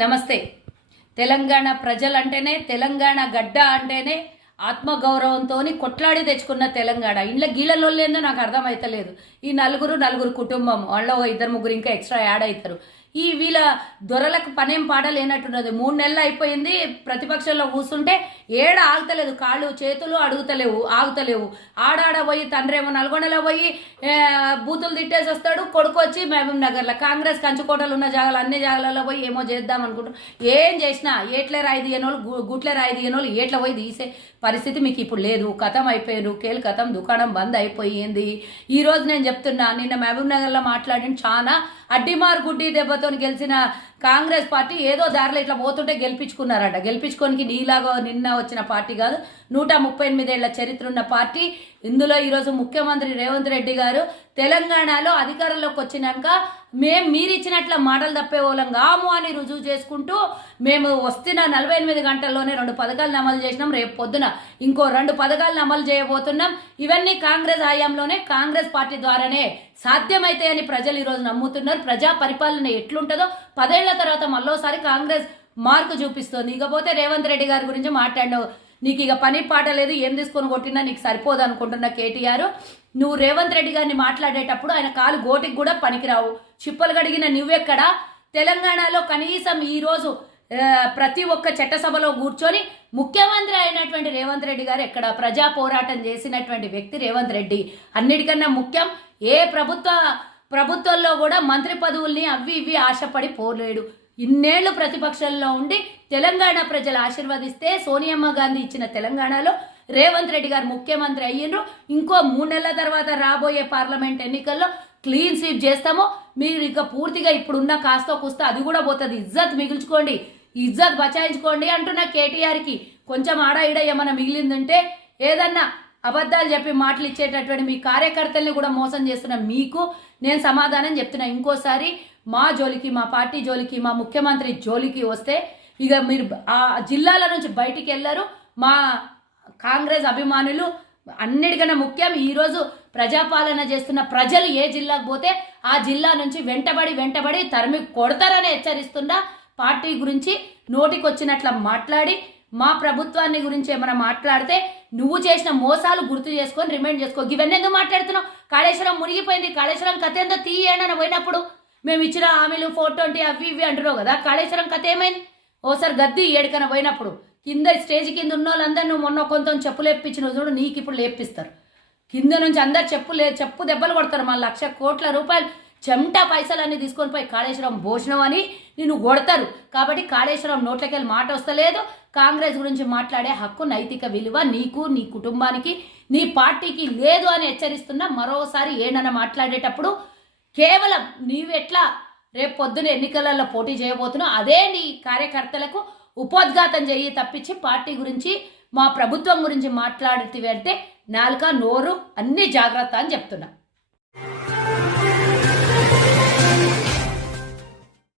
నమస్తే తెలంగాణ ప్రజలంటేనే తెలంగాణ గడ్డ అంటేనే ఆత్మగౌరవంతో కొట్లాడి తెచ్చుకున్న తెలంగాణ ఇంట్లో గీళ్ళలో లేదో నాకు అర్థమైతలేదు ఈ నలుగురు నలుగురు కుటుంబం వాళ్ళ ఇద్దరు ముగ్గురు ఇంకా ఎక్స్ట్రా యాడ్ అవుతారు ఈ వీళ్ళ దొరలకు పనేం పాడలేనట్టున్నది మూడు నెలలు అయిపోయింది ప్రతిపక్షంలో కూర్చుంటే ఏడ ఆగుతలేదు కాళ్ళు చేతులు అడుగుతలేవు ఆగుతలేవు ఆడాడ పోయి తండ్రేమో నల్గొండలో పోయి బూతులు తిట్టేసి వస్తాడు కొడుకు వచ్చి మహబూబ్ నగర్లో కాంగ్రెస్ కంచుకోటలు ఉన్న జాగాలు అన్ని జాగాలలో పోయి ఏమో చేద్దాం అనుకుంటాం ఏం చేసినా ఏట్లే రాయి దిగనోళ్ళు గుట్లే రాయి దిగనోళ్ళు ఏట్ల పోయి తీసే పరిస్థితి మీకు ఇప్పుడు లేదు కథం అయిపోయారు కేలు కథం దుకాణం బంద్ అయిపోయింది ఈరోజు నేను చెప్తున్నా నిన్న మహబూబ్ నగర్లో మాట్లాడిన చాలా అడ్డిమార్ గుడ్డి దెబ్బ తేడాతో గెలిచిన కాంగ్రెస్ పార్టీ ఏదో దారిలో ఇట్లా పోతుంటే గెలిపించుకున్నారట గెలిపించుకోనికి నీలాగా నిన్న వచ్చిన పార్టీ కాదు నూట ముప్పై ఎనిమిదేళ్ల చరిత్ర ఉన్న పార్టీ ఇందులో ఈరోజు ముఖ్యమంత్రి రేవంత్ రెడ్డి గారు తెలంగాణలో అధికారంలోకి వచ్చినాక మేము మీరిచ్చినట్ల మాటలు తప్పేవాళ్ళం కాము అని రుజువు చేసుకుంటూ మేము వస్తున్న నలభై ఎనిమిది గంటల్లోనే రెండు పథకాలను అమలు చేసినాం రేపు పొద్దున ఇంకో రెండు పథకాలను అమలు చేయబోతున్నాం ఇవన్నీ కాంగ్రెస్ హయాంలోనే కాంగ్రెస్ పార్టీ ద్వారానే సాధ్యమైతాయని ప్రజలు ఈరోజు నమ్ముతున్నారు ప్రజా పరిపాలన ఎట్లుంటుందో పదేళ్ల తర్వాత మళ్ళోసారి కాంగ్రెస్ మార్కు చూపిస్తుంది ఇకపోతే రేవంత్ రెడ్డి గారి గురించి మాట్లాడినావు నీకు ఇక పని పాట లేదు ఏం తీసుకొని కొట్టినా నీకు సరిపోదు అనుకుంటున్నా కేటీఆర్ నువ్వు రేవంత్ రెడ్డి గారిని మాట్లాడేటప్పుడు ఆయన కాలు గోటికి కూడా పనికిరావు చిప్పలు గడిగిన నువ్వెక్కడ తెలంగాణలో కనీసం ఈరోజు ప్రతి ఒక్క చట్టసభలో కూర్చొని ముఖ్యమంత్రి అయినటువంటి రేవంత్ రెడ్డి గారు ఎక్కడ ప్రజా పోరాటం చేసినటువంటి వ్యక్తి రేవంత్ రెడ్డి అన్నిటికన్నా ముఖ్యం ఏ ప్రభుత్వ ప్రభుత్వంలో కూడా మంత్రి పదవుల్ని అవి ఇవి ఆశపడి పోలేడు ఇన్నేళ్లు ప్రతిపక్షంలో ఉండి తెలంగాణ ప్రజలు ఆశీర్వదిస్తే సోనియమ్మ గాంధీ ఇచ్చిన తెలంగాణలో రేవంత్ రెడ్డి గారు ముఖ్యమంత్రి అయ్యిండ్రు ఇంకో మూడు నెలల తర్వాత రాబోయే పార్లమెంట్ ఎన్నికల్లో క్లీన్ స్వీప్ చేస్తాము మీరు ఇక పూర్తిగా ఇప్పుడున్న కాస్త కుస్తా అది కూడా పోతుంది ఇజ్జత్ మిగుల్చుకోండి ఇజ్జత్ బచాయించుకోండి అంటున్న కేటీఆర్కి కొంచెం ఆడ ఈడ ఏమైనా మిగిలిందంటే ఏదన్నా అబద్ధాలు చెప్పి మాటలు ఇచ్చేటటువంటి మీ కార్యకర్తల్ని కూడా మోసం చేస్తున్న మీకు నేను సమాధానం చెప్తున్నా ఇంకోసారి మా జోలికి మా పార్టీ జోలికి మా ముఖ్యమంత్రి జోలికి వస్తే ఇక మీరు ఆ జిల్లాల నుంచి బయటికి వెళ్ళారు మా కాంగ్రెస్ అభిమానులు అన్నిటికన్నా ముఖ్యం ఈరోజు ప్రజాపాలన చేస్తున్న ప్రజలు ఏ జిల్లాకు పోతే ఆ జిల్లా నుంచి వెంటబడి వెంటబడి తరిమి కొడతారని హెచ్చరిస్తున్న పార్టీ గురించి నోటికొచ్చినట్ల మాట్లాడి మా ప్రభుత్వాన్ని గురించి ఏమైనా మాట్లాడితే నువ్వు చేసిన మోసాలు గుర్తు చేసుకొని రిమైండ్ చేసుకో ఇవన్నీ ఎందుకు మాట్లాడుతున్నావు కాళేశ్వరం మునిగిపోయింది కాళేశ్వరం కథ ఎంత తీయండి అని పోయినప్పుడు మేము ఇచ్చిన ఆమెలు ఫోర్ ట్వంటీ అవి ఇవి అంటున్నావు కదా కాళేశ్వరం కథ ఏమైంది ఓసారి గద్ది ఏడుకన పోయినప్పుడు కింద స్టేజ్ కింద ఉన్న వాళ్ళందరూ నువ్వు మొన్న కొంత చెప్పులు లేపించిన చూడు నీకు ఇప్పుడు లేపిస్తారు కింద నుంచి అందరు చెప్పు లే చెప్పు దెబ్బలు కొడతారు మన లక్ష కోట్ల రూపాయలు చెమటా పైసలన్నీ తీసుకొని పోయి కాళేశ్వరం భోజనం అని నిన్ను కొడతారు కాబట్టి కాళేశ్వరం నోట్లకెళ్ళి మాట వస్తలేదు కాంగ్రెస్ గురించి మాట్లాడే హక్కు నైతిక విలువ నీకు నీ కుటుంబానికి నీ పార్టీకి లేదు అని హెచ్చరిస్తున్నా మరోసారి ఏనన్న మాట్లాడేటప్పుడు కేవలం నీవెట్లా రేపు పొద్దున ఎన్నికలలో పోటీ చేయబోతున్నావు అదే నీ కార్యకర్తలకు ఉపోద్ఘాతం చేయి తప్పించి పార్టీ గురించి మా ప్రభుత్వం గురించి మాట్లాడితే వెళ్తే నాలుక నోరు అన్ని జాగ్రత్త అని చెప్తున్నా